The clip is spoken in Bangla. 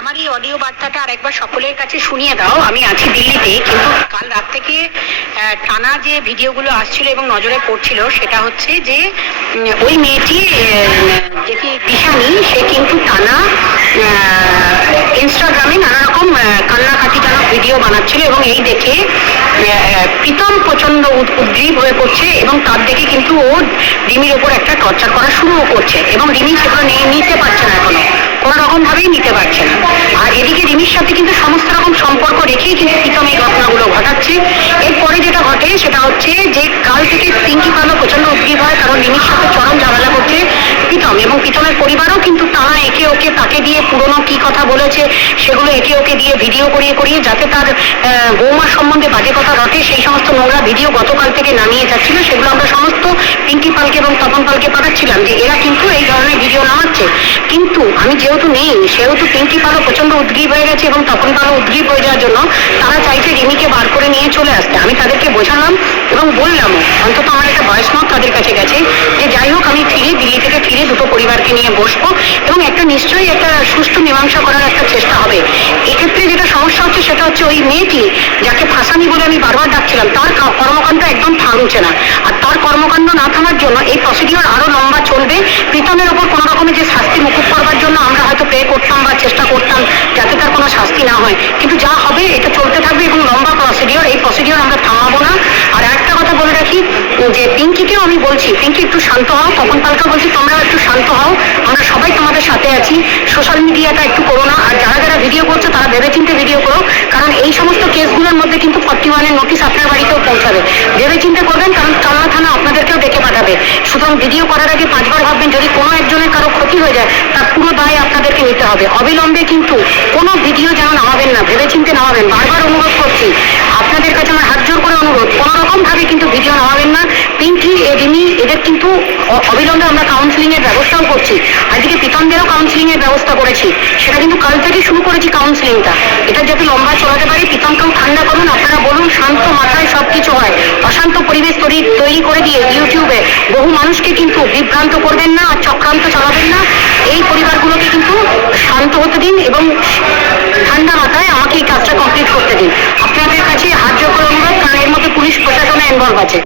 আমার এই অডিও বার্তাটা আর একবার সকলের কাছে শুনিয়ে দাও। আমি আছি দিল্লিতে, কিন্তু কাল রাত থেকে টানা যে ভিডিওগুলো আসছিল এবং নজরে পড়ছিল, সেটা হচ্ছে যে ওই মেয়েটি যেটি দিশানি, সে কিন্তু টানা ইনস্টাগ্রামে নানা রকম কান্নাকাটি কান্নাকাটিজনক ভিডিও বানাচ্ছিল এবং এই দেখে প্রীতম প্রচণ্ড উদ- উদ্গ্রীব হয়ে পড়ছে এবং তার দেখে কিন্তু ও রিমির ওপর একটা টর্চার করা শুরুও করছে এবং রিমি সেগুলো নিতে পারছে না এখনও। কোনো রকম ভাবেই নিতে পারছে না। আর এদিকে রিমির সাথে কিন্তু সমস্ত রকম সম্পর্ক রেখেই কিন্তু প্রীতম এই ঘটনাগুলো ঘটাচ্ছে। এরপরে যেটা ঘটে সেটা হচ্ছে যে কাল থেকে পিঙ্কি পালো প্রচণ্ড উদ্গ্রীব হয় কারণ রিমির সাথে চরম ঝামেলা করছে প্রীতম এবং প্রীতমের পরিবারও কিন্তু তারা একে ওকে তাকে দিয়ে পুরনো কি কথা বলেছে সেগুলো একে ওকে দিয়ে ভিডিও করিয়ে করিয়ে যাতে তার আহ, বৌমা সম্বন্ধে বাজে কথা রটে সেই সমস্ত নোংরা ভিডিও গতকাল থেকে নামিয়ে যাচ্ছিল সেগুলো আমরা সমস্ত পিঙ্কি পালকে এবং তপন পালকে পাঠাচ্ছিলাম যে এরা কিন্তু এই ধরনের ভিডিও নামাচ্ছে। কিন্তু আমি যেহেতু নেই সেহেতু পিঙ্কি পালও প্রচণ্ড উদ্গ্রীব হয়ে গেছে এবং তপন পালও উদ্গ্রীব হয়ে যাওয়ার জন্য তারা চাইছে রিমিকে বার করে নিয়ে চলে আসতে। আমি তাদেরকে বোঝালাম এবং বললাম অন্তত আমার একটা বয়স মত তাদের কাছে গেছে যে যাই হোক আমি ফিরে দিল্লি দুটো পরিবারকে নিয়ে বসবো এবং একটা নিশ্চয়ই একটা সুষ্ঠু মীমাংসা করার একটা চেষ্টা হবে। এক্ষেত্রে যেটা সমস্যা হচ্ছে সেটা হচ্ছে ওই মেয়েটি যাকে ফাঁসানি বলে আমি বারবার ডাকছিলাম, তার কর্মকাণ্ড একদম থামছে না। আর তার কর্মকাণ্ড না থামার জন্য এই প্রসিডিওর আরও লম্বা চলবে। প্রীতমের ওপর কোনো রকমের যে শাস্তি মুকুব করবার জন্য আমরা হয়তো প্রে করতাম বা চেষ্টা করতাম যাতে তার কোনো শাস্তি না হয়। কিন্তু যা হবে এটা চলতে থাকবে এবং লম্বা প্রসিডিওর এই প্রসিডিওর আমরা থামাবো না। আর একটা কথা বলে রাখি যে পিঙ্কিকেও আমি বলছি, পিঙ্কি, একটু শান্ত হও। তখন পাল্টা বলছি একটু শান্ত হও। আমরা সবাই তোমাদের সাথে আছি। সোশ্যাল মিডিয়াটা একটু করো না। আর যারা যারা ভিডিও করছ, তারা ভেবেচিন্তে ভিডিও করো। কারণ এই সমস্ত কেসগুলোর মধ্যে কিন্তু ফর্টি ওয়ানের নোটিশ আপনার বাড়িতেও পৌঁছাবে। ভেবেচিন্তে করবেন, কারণ কালনা থানা আপনাদেরকেও ডেকে পাঠাবে। সুতরাং ভিডিও করার আগে পাঁচবার ভাববেন, যদি কোনো একজনের কারও ক্ষতি হয়ে যায়, তার পুরো দায় আপনাদেরকে নিতে হবে। অবিলম্বে কিন্তু কোনো ভিডিও যেন নামাবেন না। ভেবেচিন্তে নামাবেন। বারবার অনুরোধ করছি আপনাদের কাছে আমার হাত জোর করে অনুরোধ কোনো রকম ভাবে কিন্তু ভিডিও নামাবেন না পিঙ্কি এ রিমি এদের কিন্তু অবিলম্বে আমরা কাউন্সিলিং এর ব্যবস্থাও করছি। আজকে পিতনদেরও কাউন্সিলিং এর ব্যবস্থা করেছি। সেটা কিন্তু কাল থেকে শুরু করেছি কাউন্সিলিংটা এটা যাতে লম্বা চলাতে পারে পিতনকেও ঠান্ডা করুন। আপনারা বলুন, শান্ত মাথায় সবকিছু হয়। অশান্ত পরিবেশ তৈরি তৈরি করে দিয়ে ইউটিউবে বহু মানুষকে কিন্তু বিভ্রান্ত করবেন না আর চক্রান্ত চালাবেন না। এই পরিবারগুলোকে কিন্তু শান্ত হতে দিন এবং ঠান্ডা মাথায় আমাকে এই কাজটা কমপ্লিট করতে দিন। আপনাদের কাছে হাত জোর অনুরোধ, কারণ এর মধ্যে পুলিশ প্রশাসনে ইনভলভ আছে।